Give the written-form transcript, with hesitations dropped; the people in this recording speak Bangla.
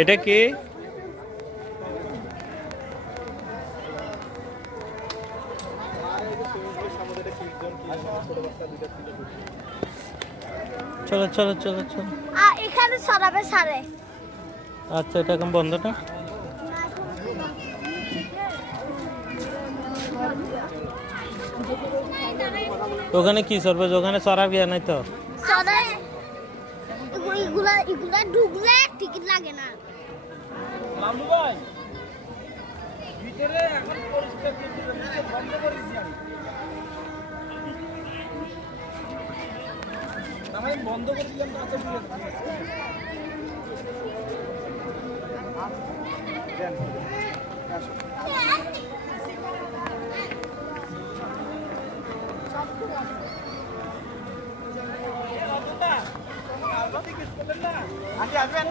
এটা কি? চলো চলো চলো চলো। এখানে সরাবে সারে। আচ্ছা, এটা এখন বন্ধ না? ওখানে কি সরবে? ওখানে সরার গিয়া নাই তো? এগুলা ঢুকলে টিকিট লাগে না। মামু ভাই ভিতরে এখন পরিষ্কার বন্ধ করেছি আমি বন্ধ করে দিলাম তো। আচ্ছা ঠিক আছে। আসবেন।